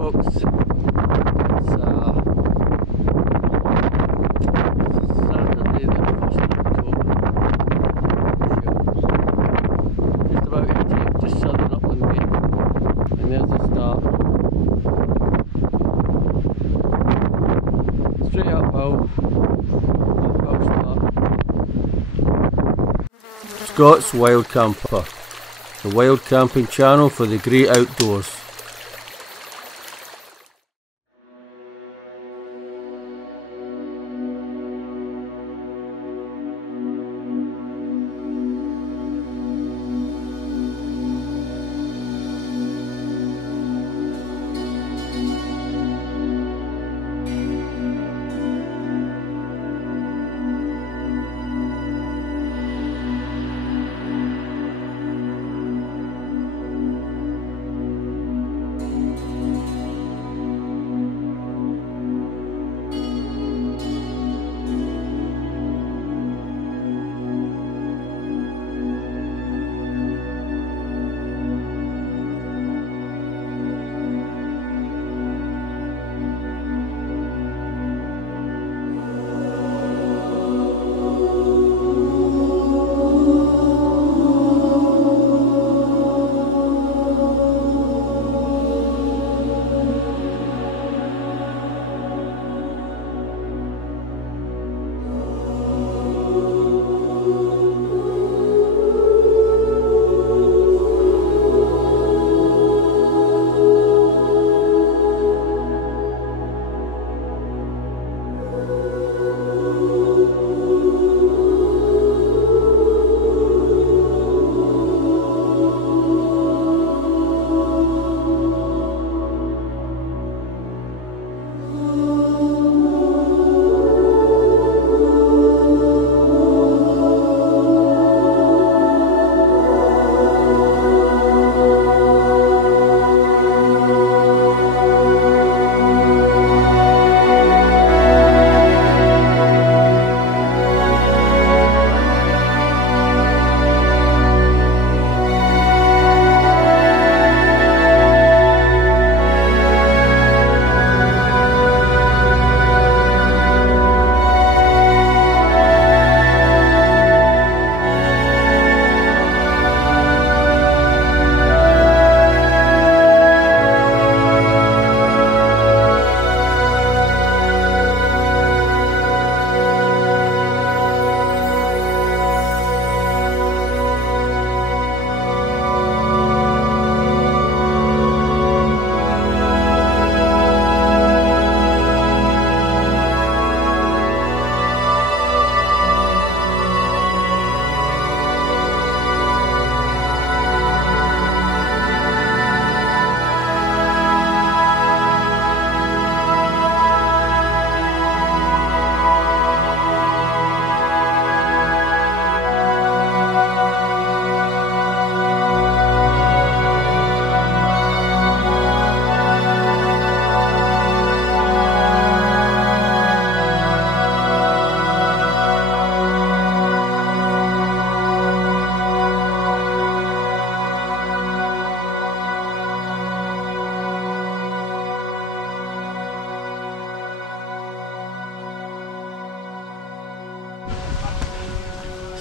folks. It's Saturday the 1st of October. Just about to take just southern Upland way. And there's the start. Straight uphill. Uphill start. Scott's Wild Camper. The wild camping channel for the great outdoors.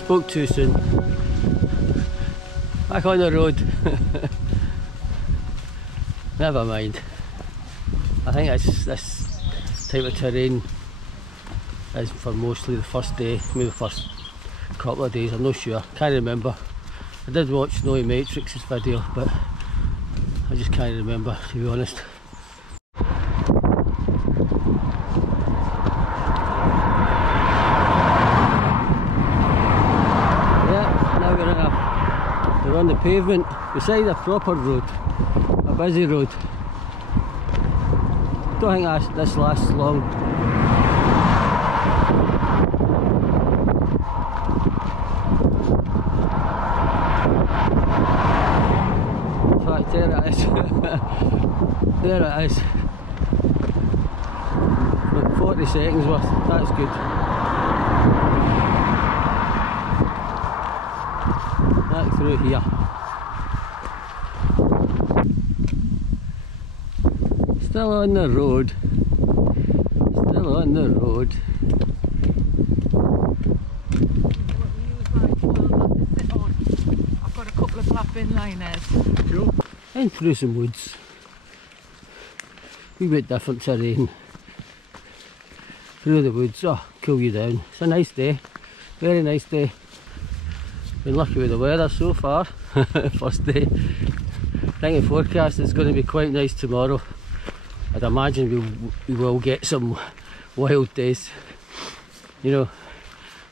Spoke too soon. Back on the road. Never mind. I think this type of terrain is for mostly the first day, maybe the first couple of days, I'm not sure, can't remember. I did watch Snowy Matrix's video, but I just can't remember, to be honest. We're on the pavement beside a proper road, a busy road. Don't think this lasts long. In fact, there it is. There it is. About 40 seconds worth, that's good. Back through here. Still on the road. Still on the road. I've got a couple of black bin liners. Cool. And through some woods. A wee bit different terrain. Through the woods, oh, cool you down. It's a nice day. Very nice day. Been lucky with the weather so far. First day. I think the forecast is going to be quite nice tomorrow. I'd imagine we will get some wild days. You know,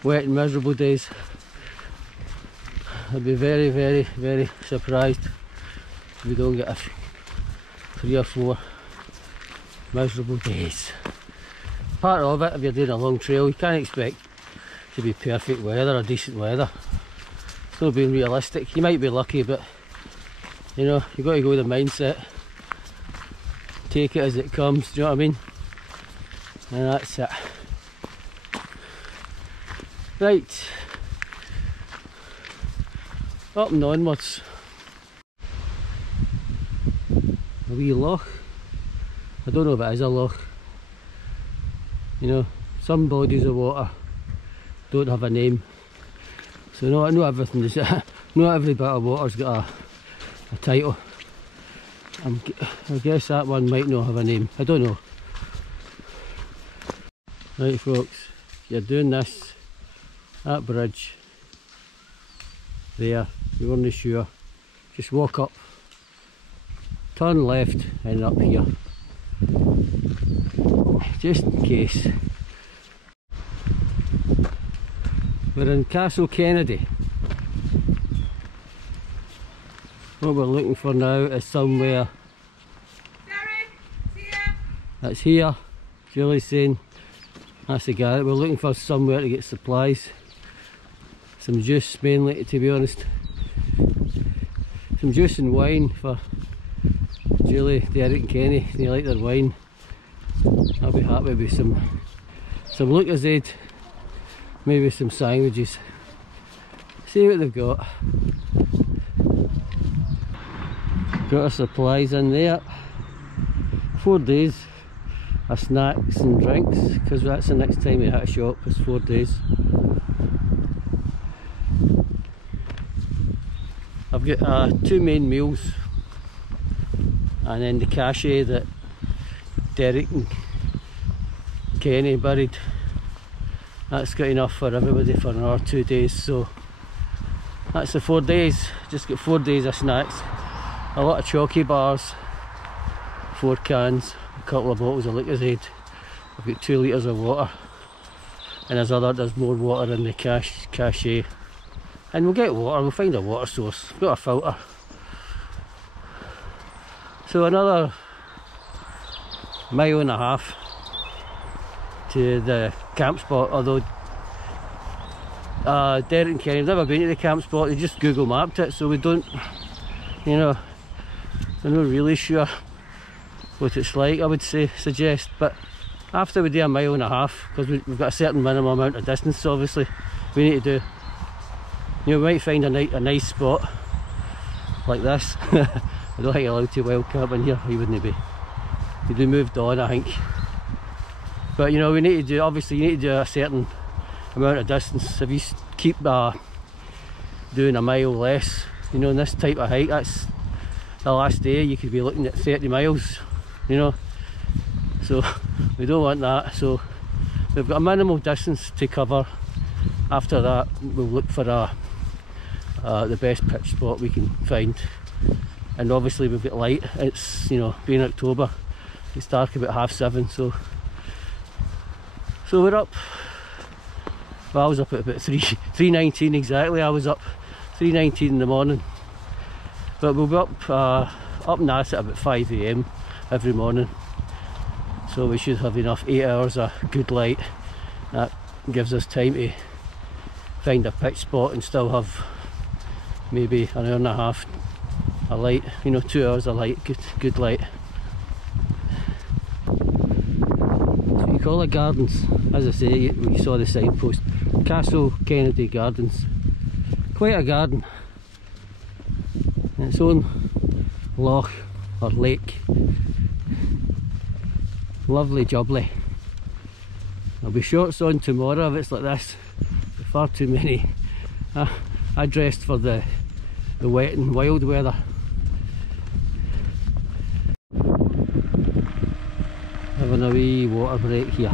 wet and miserable days. I'd be very, very, very surprised if we don't get 3 or 4 miserable days. Part of it, if you're doing a long trail, you can't expect to be perfect weather or decent weather. It's not being realistic. You might be lucky, but you know, you've got to go with the mindset. Take it as it comes, do you know what I mean? And that's it. Right. Up and onwards. A wee loch. I don't know if it is a loch. You know, some bodies of water don't have a name. So not everything is not every bit of water's got a title. I guess that one might not have a name. I don't know. Right folks, you're doing this, that bridge there, you weren't sure, just walk up, turn left and up here, just in case. We're in Castle Kennedy. What we're looking for now is somewhere that's here. Julie's saying that's the guy. We're looking for somewhere to get supplies, some juice mainly, to be honest, some juice and wine for Julie, Derek and Kenny. They like their wine. I'll be happy with some Lucozade, maybe some sandwiches. See what they've got. Got our supplies in there. 4 days of snacks and drinks, because that's the next time we hit a shop, is 4 days. I've got 2 main meals and then the cachet that Derek and Kenny buried. That's got enough for everybody for another 2 days, so that's the 4 days. Just got 4 days of snacks, a lot of chalky bars, 4 cans, a couple of bottles of Lucozade. I've got 2 litres of water, and there's more water in the cachet. And we'll get water, we'll find a water source. We've got a filter. So another 1.5 miles to the camp spot, although Derek and Kenny have never been to the camp spot, they just Google mapped it, so we don't, you know, we're not really sure what it's like, I would suggest. But after we do 1.5 miles, because we've got a certain minimum amount of distance obviously we need to do, you know, we might find a nice spot like this. I don't think you're allowed to wild camp in here, you wouldn't be. You'd be moved on, I think. But you know, we need to do, obviously you need to do a certain amount of distance. If you keep doing 1 mile less, you know, in this type of hike, that's the last day you could be looking at 30 miles, you know. So we don't want that, so we've got a minimal distance to cover. After that we'll look for the best pitch spot we can find. And obviously we've got light. It's, you know, being October, it's dark about 7:30, so we're up. Well, I was up at about 3:19 exactly. I was up 3:19 in the morning, but we'll be up nice at about 5 AM every morning, so we should have enough 8 hours of good light. That gives us time to find a pitch spot and still have maybe 1.5 hours of light, you know, 2 hours of light, good light. So you call it gardens, as I say, we saw the signpost, Castle Kennedy Gardens. Quite a garden, its own loch or lake. Lovely jubbly. I'll be shorts on tomorrow if it's like this. Far too many. I dressed for the wet and wild weather. Having a wee water break here.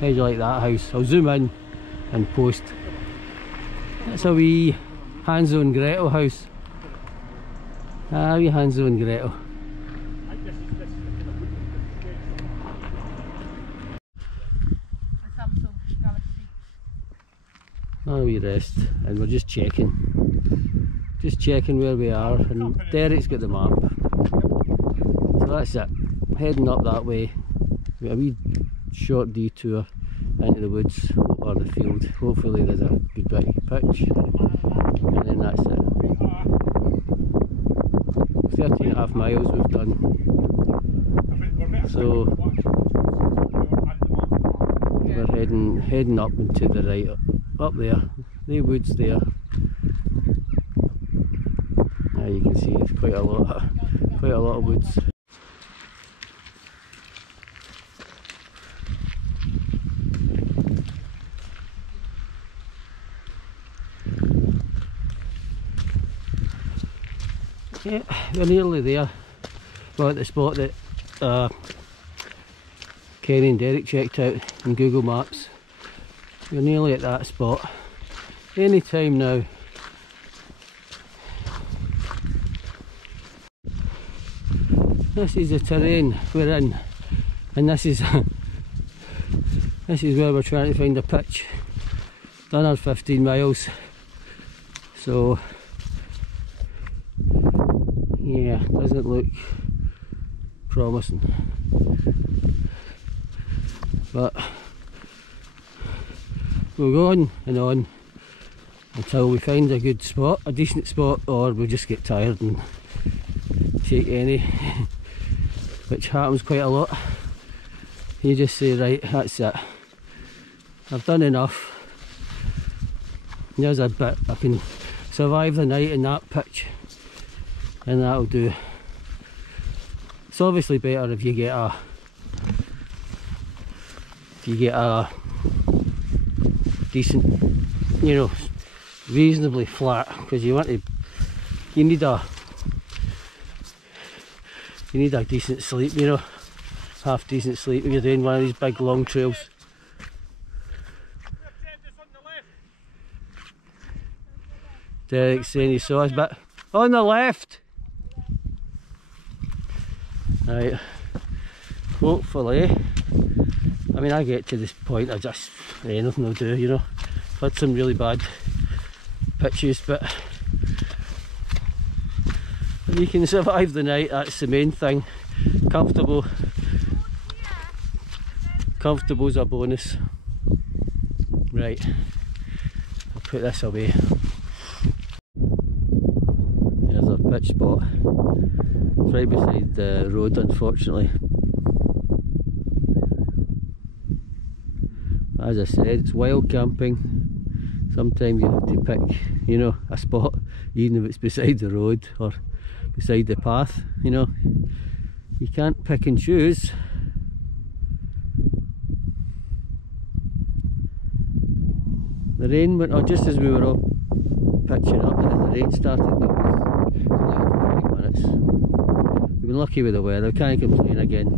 How do you like that house? I'll zoom in and post. It's a wee Hansel and Gretel house. Ah, wee Hansel and Gretel. Ah, we rest, and we're just checking where we are, and Derek's got the map. So that's it, heading up that way. We've got a wee short detour into the woods or the field. Hopefully there's a good bit of pitch, and then that's it. 13.5 miles we've done. So we're heading up and to the right, up there, the woods there. Now you can see it's quite a lot of woods. Yeah, we're nearly there. Well, at the spot that Kenny and Derek checked out in Google Maps. We're nearly at that spot. Any time now. This is the terrain we're in, and this is where we're trying to find a pitch. Done our 15 miles, so yeah, doesn't look promising, but we'll go on and on until we find a good spot, a decent spot, or we'll just get tired and take any, which happens quite a lot. You just say, right, that's it, I've done enough, there's a bit, I can survive the night in that pitch, and that'll do. It's obviously better if you get a decent, you know, reasonably flat, because you need a decent sleep, you know, half decent sleep if you're doing one of these big long trails. Derek's saying he saw us, but on the left. Right, hopefully, I mean, I get to this point, I just, anything will do, you know. I've had some really bad pitches, but if you can survive the night, that's the main thing. Comfortable's a bonus. Right, I'll put this away. There's our pitch spot. It's right beside the road, unfortunately. As I said, it's wild camping. Sometimes you have to pick, you know, a spot, even if it's beside the road or beside the path, you know. You can't pick and choose. The rain went on just as we were all pitching up, and the rain started. It was only for 5 minutes. We've been lucky with the weather, can't complain again.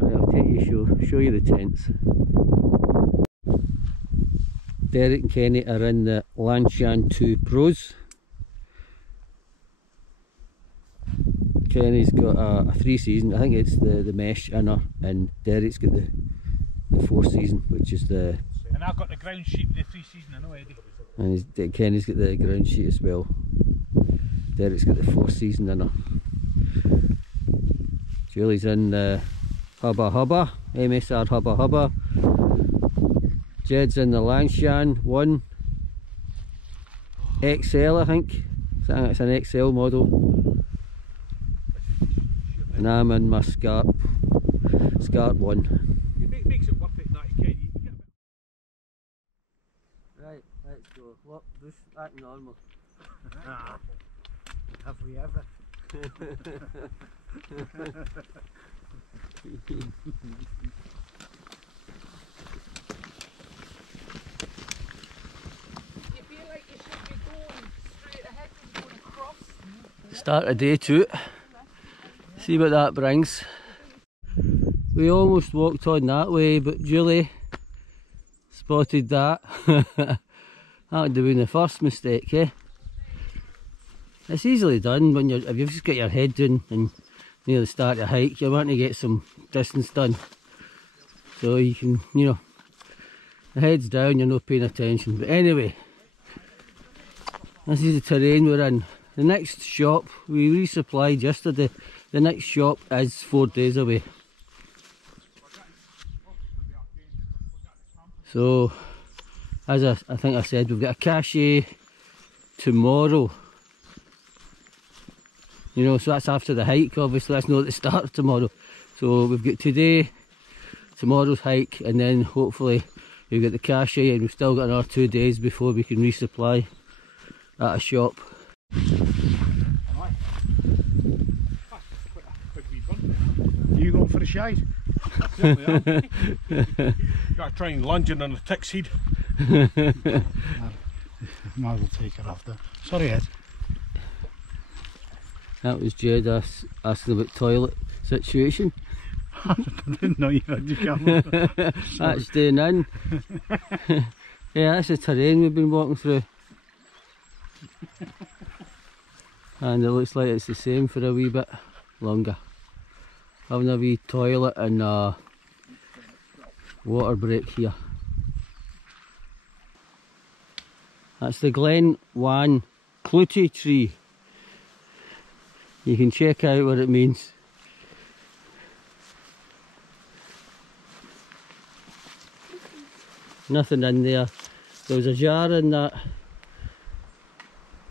Right, I'll take you, show you the tents. Derek and Kenny are in the Lanshan 2 Pros. Kenny's got a 3-season, I think it's the mesh inner, and Derek's got the 4-season, which is the... And I've got the ground sheet, the 3-season, I know, Eddie. And Kenny's got the ground sheet as well. Derek's got the 4-season inner. Julie's in the Hubba Hubba, MSR Hubba Hubba. Jed's in the Lanshan 1 XL, I think. It's an XL model. And I'm in my Scarp 1. It makes it worth it, that, Kenny. Right, Let's go. What? Bruce, act normal. Have we ever? You feel like you should be going straight ahead and going across. Start a day two. See what that brings. We almost walked on that way, but Julie spotted that. That would have been the first mistake, eh? It's easily done when if you've just got your head down and near the start of a hike, you want to get some distance done. So you can, you know, the head's down, you're not paying attention. But anyway, this is the terrain we're in. The next shop, we resupplied yesterday. The next shop is 4 days away. So, as I think I said, we've got a cache tomorrow. You know, so that's after the hike, obviously, that's not at the start of tomorrow. So we've got today, tomorrow's hike, and then hopefully we've got the cache, and we've still got another 2 days before we can resupply at a shop. Are you going for a shite? Got to try and lunge in on the tick seed. Might as well take it off there. Sorry, Ed. That was Jed asking about toilet situation. I didn't know you had your camera. That's staying in. Yeah, that's the terrain we've been walking through. And it looks like it's the same for a wee bit longer. Having a wee toilet and a water break here. That's the Glen Wan Clootie tree. You can check out what it means. Nothing in there. There was a jar in that,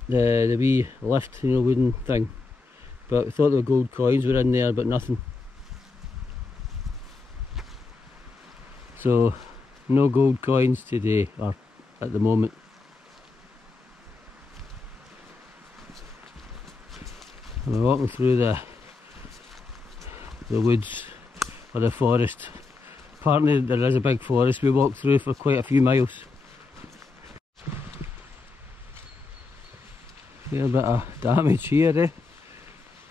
the wee lift, you know, wooden thing. But we thought the gold coins were in there, but nothing. So, no gold coins today, or at the moment. And we're walking through the woods, or the forest. Apparently there is a big forest we walked through for quite a few miles. Fair bit of damage here, eh?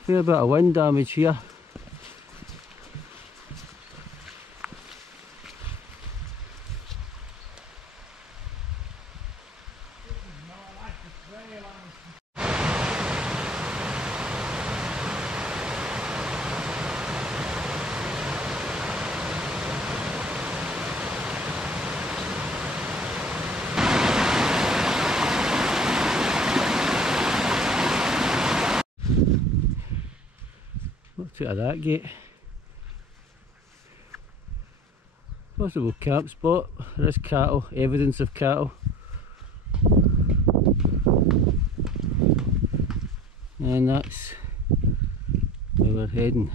Fair bit of wind damage here. What's out of that gate? Possible camp spot. There is cattle, evidence of cattle. And that's where we're heading.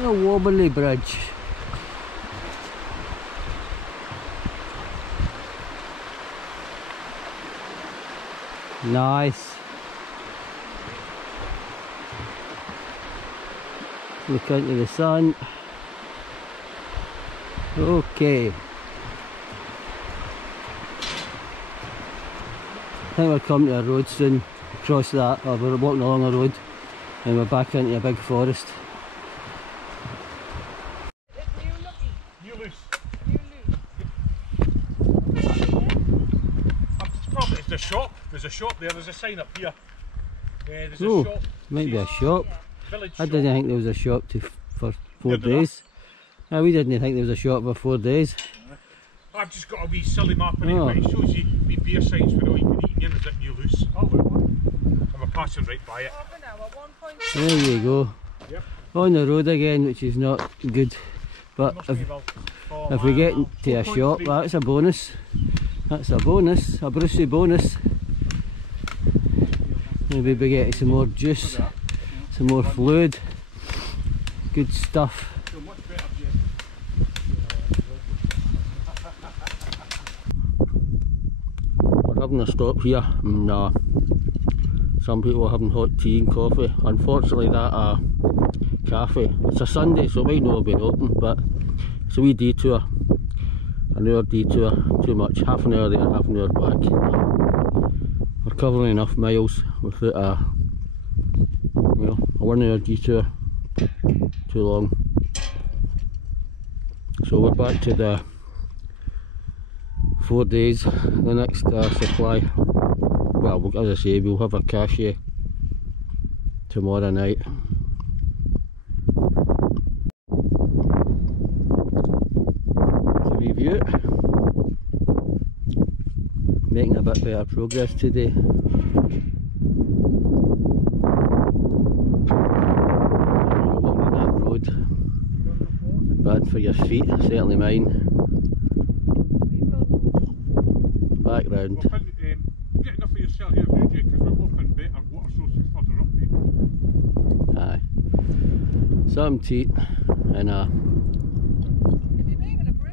A wobbly bridge. Nice. Look into the sun. Okay. I think we're coming to a road soon. Across that, or we're walking along a road and we're back into a big forest. There's a shop there, there's a sign up here. There's Oh, a shop. might be a shop. Village I shop. didn't think there was a shop for 4 Neither did I. days. No, we didn't think there was a shop for 4 days. I've just got a wee silly map in Oh. it, but it shows you wee beer signs for all you can eat in is it New Loose. And we're passing right by it. There you go. Yep. On the road again, which is not good. But Must be about 4 if we get miles to a now. shop, 4.3. that's a bonus. That's a bonus, a Brucey bonus. Maybe we get some more juice, some more fluid, good stuff. So much better, Jay. We're having a stop here, and some people are having hot tea and coffee. Unfortunately, that cafe, it's a Sunday, so it might not have been open, but it's a wee detour. An hour detour, too much. Half an hour there, half an hour back. We're covering enough miles without a 1 hour detour. Too long. So we're back to the 4 days. The next supply. Well, as I say, we'll have a cache tomorrow night. To review it. Making a bit better progress today. You're walking that road. Bad for your feet, certainly mine. Back round. Well, you get enough for yourself here, do you? Because we're both in better water sources further up, maybe. Aye. Some tea and a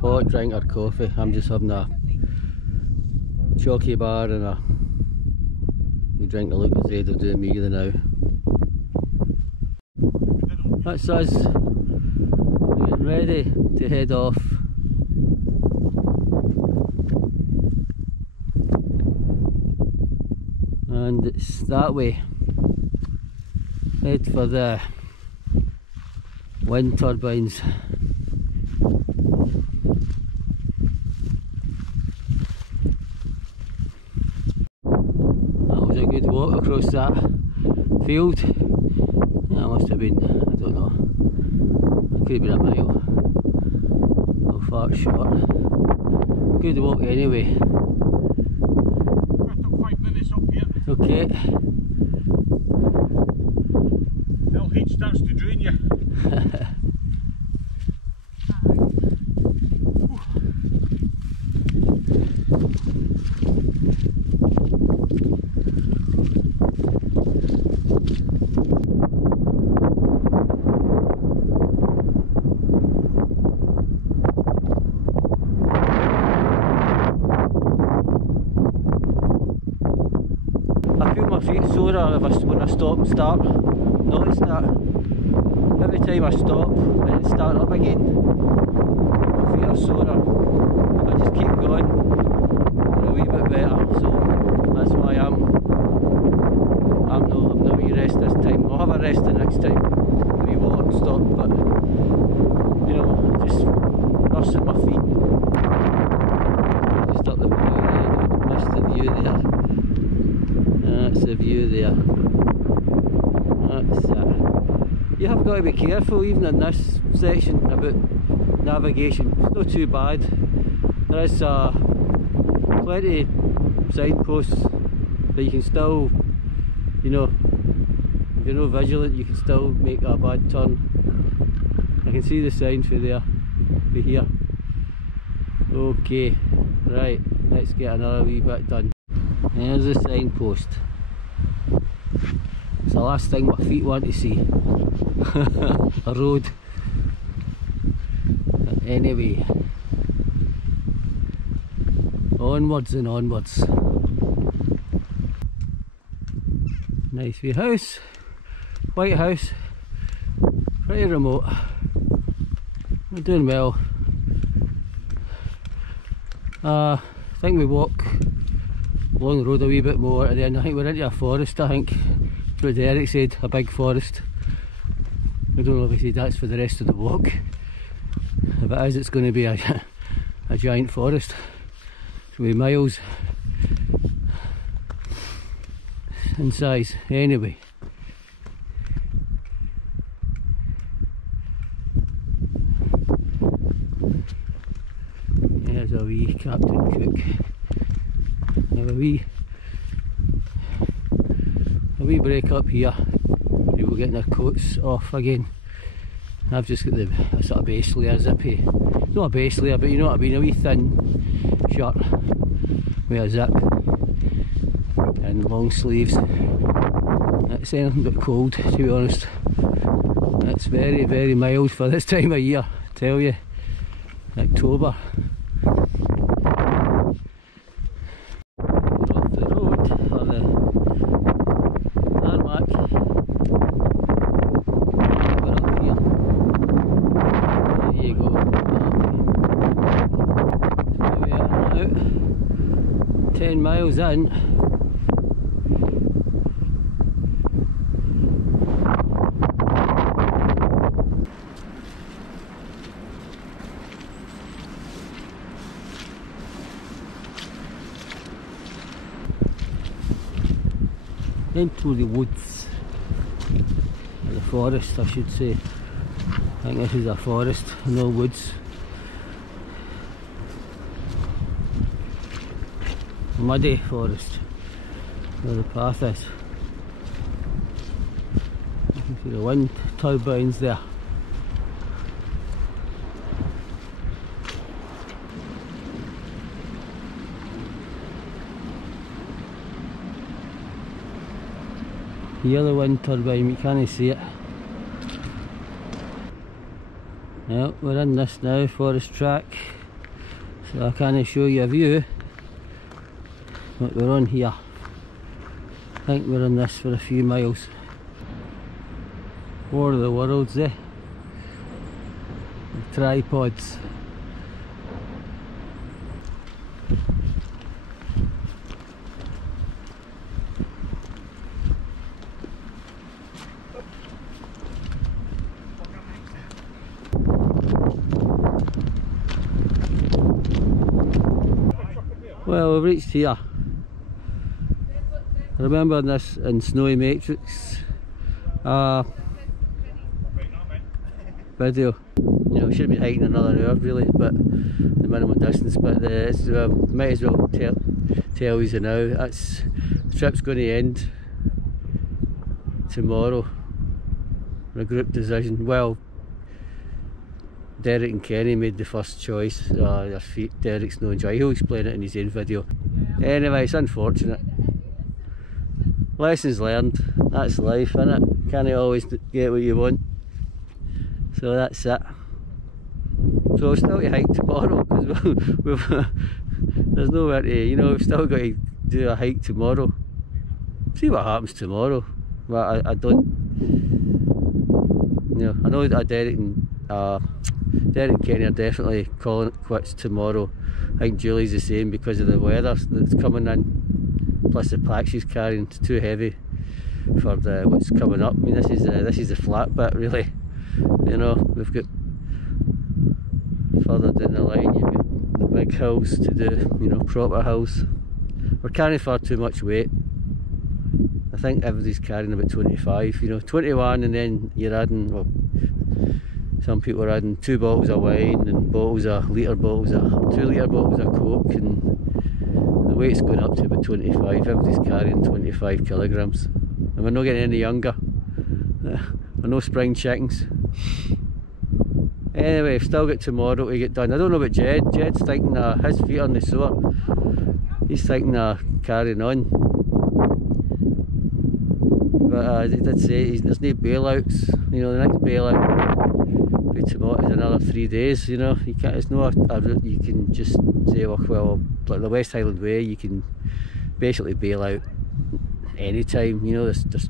hot drink or coffee. I'm just having a chalky bar and a wee drink to look as they're doing me the now. That's us getting ready to head off. And it's that way. Head for the wind turbines. That was a good walk across that field. That must have been, I don't know, it could have been a mile. No, far short. Good walk anyway. I took 5 minutes up here. Okay. Well, heat starts to drain you. I feel my feet sorer when I stop and start. Notice that every time I stop and it start up again, my feet are sorer. If I just keep going, they're a wee bit better. So that's why I'm not having a wee rest this time. I'll have a rest the next time, a wee water and stop, but you know, just nursing my feet. Just up the view there, missed the view there. That's the view there. That's you have got to be careful even in this section about navigation. It's not too bad. There is plenty of signposts, but you can still, you know, if you're not vigilant, you can still make a bad turn. I can see the sign for there, for here. Okay, right, let's get another wee bit done. There's the signpost. It's the last thing my feet want to see. A road. Anyway, onwards and onwards. Nice wee house, white house, pretty remote. We're doing well. I think we walk along the road a wee bit more, and then I think we're into a forest. I think that's what Derek said, a big forest. I don't know if he said that's for the rest of the walk. If it is, it's going to be a giant forest. It's going to be miles in size. Anyway, there's a wee Captain Cook. Have a wee break up here. People getting their coats off again. I've just got the a sort of base layer, zippy, not a base layer, but you know what I mean, a wee thin shirt with a zip and long sleeves. It's anything but cold, to be honest. It's very, very mild for this time of year, I tell you. October. We're off the road for the tarmac. We're up here. There you go. We are now 10 miles in. Into the woods, or the forest I should say. I think this is a forest, no woods. Muddy forest, where the path is. You can see the wind turbines there. Hear the wind turbine, you can't see it. Well, we're in this now, forest track, so I can't show you a view, but we're on here. I think we're in this for a few miles. War of the Worlds, eh? The tripods. Well, we've reached here. I remember this in Snowy Matrix video. You know, we should be hiking another hour really, but the minimum distance. But might as well tell you now. The trip's going to end tomorrow. A group decision. Well, Derek and Kenny made the first choice. Their feet. Derek's no enjoy. He'll explain it in his own video. Anyway, it's unfortunate. Lessons learned. That's life, innit? Can't always get what you want. So that's it. So we'll still to hike tomorrow because there's nowhere to. You know, we've still got to do a hike tomorrow. See what happens tomorrow. But I don't. You know, I know that Derek and Kenny are definitely calling it quits tomorrow. I think Julie's the same because of the weather that's coming in, plus the pack she's carrying. It's too heavy for what's coming up. I mean, this is the flat bit really. You know, we've got further down the line. You've got the big hills to do. You know, proper hills. We're carrying far too much weight. I think everybody's carrying about 25. You know, 21, and then you're adding. Well, some people are adding 2 bottles of wine and litre bottles of 2 litre bottles of Coke, and the weight's going up to about 25. Everybody's carrying 25 kilograms, and we're not getting any younger. We're no spring chickens. Anyway, we've still got tomorrow to get done. I don't know about Jed. Jed's thinking his feet on the sore. He's thinking carrying on. But he did say there's no bailouts. You know, the next bailout tomorrow is another 3 days. You know, you can't. It's not a route you can just say, well, like the West Highland Way, you can basically bail out anytime. You know, there's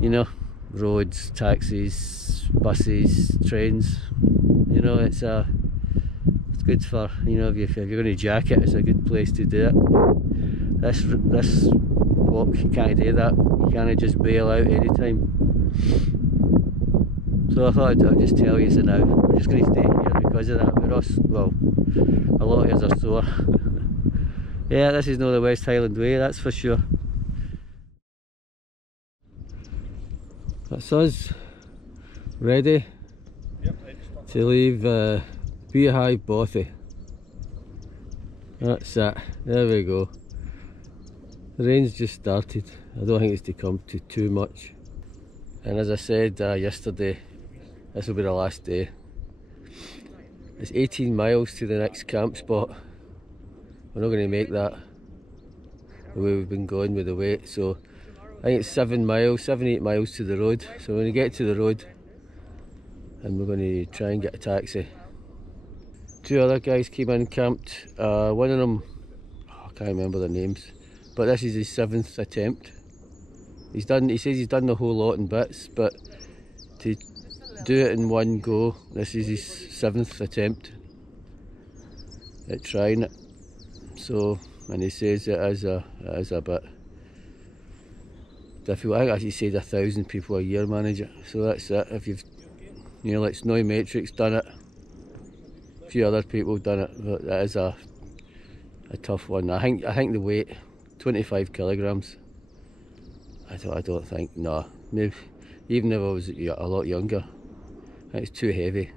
you know, roads, taxis, buses, trains. You know, it's good for, you know, if you're going to jack it, it's a good place to do it. This walk, you can't do that. You can't just bail out anytime. So I thought I'd just tell you so now. We're just going to stay here because of that. We're all, well, a lot of us are sore. Yeah, this is not the West Highland Way, that's for sure. That's us, ready to leave Beehive Bothy. That's it, there we go. The rain's just started. I don't think it's to come to too much. And as I said yesterday, this will be the last day. It's 18 miles to the next camp spot. We're not going to make that the way we've been going with the weight, so I think it's 7, 8 miles to the road. So we're going to get to the road and we're going to try and get a taxi. 2 other guys came in, camped. One of them, I can't remember their names, but this is his 7th attempt. He says he's done the whole lot in bits, but to do it in one go, this is his 7th attempt at trying it. So, and he says it is a bit difficult. I think he said 1,000 people a year manage it. So that's it. If you've, you know, like Snowy Matrix done it, a few other people done it, but that is a tough one. I think the weight, 25 kilograms. I don't think, no, maybe even if I was a lot younger, I think it's too heavy.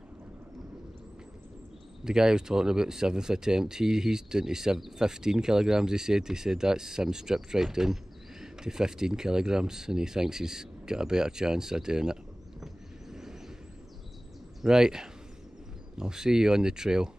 The guy I was talking about, 7th attempt, he's doing to 15 kilograms. He said that's him stripped right down to 15 kilograms, and he thinks he's got a better chance of doing it. Right, I'll see you on the trail.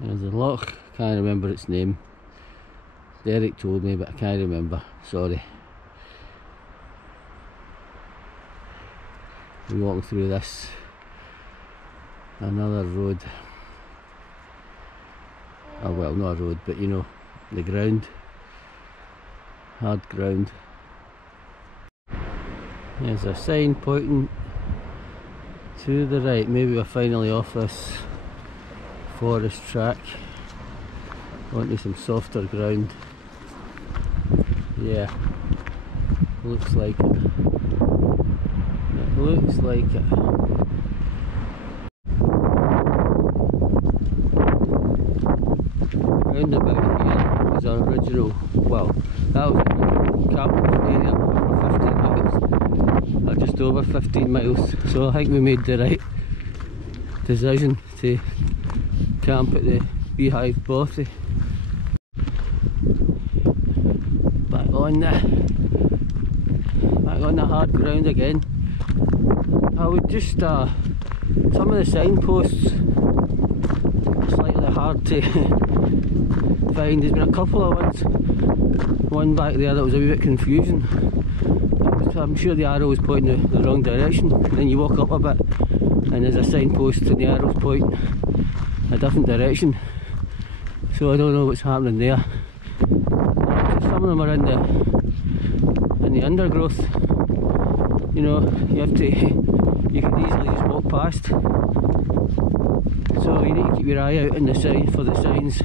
There's a loch, can't remember its name. Derek told me, but I can't remember, sorry. We're walking through this, another road. Oh well, not a road, but you know, the ground, hard ground. There's a sign pointing To the right, maybe we're finally off this forest track onto some softer ground. Yeah, looks like it. It looks like it. Round about here was our original, well, that was the original camp area for 15 miles, or just over 15 miles, so I think we made the right decision to camp at the Beehive Bothy. Back on the hard ground again. I would just, some of the signposts are slightly hard to find. There's been a couple of ones, one back there that was a wee bit confusing. I'm sure the arrow was pointing the wrong direction, and then you walk up a bit and there's a signpost and the arrow's pointing a different direction, so I don't know what's happening there. Some of them are in the undergrowth, you know, you could easily just walk past, so you need to keep your eye out in the sign for the signs.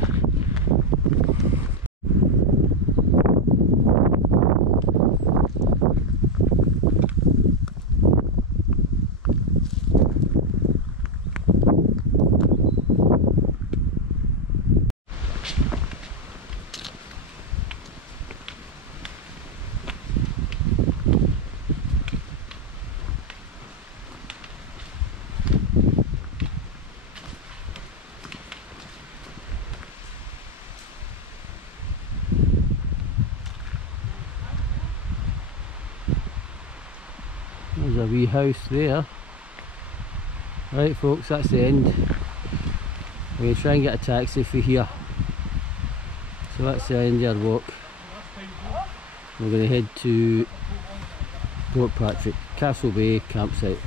There's a wee house there. Right folks, that's the end. We're going to try and get a taxi for here. So that's the end of our walk. We're going to head to Port Patrick, Castle Bay campsite.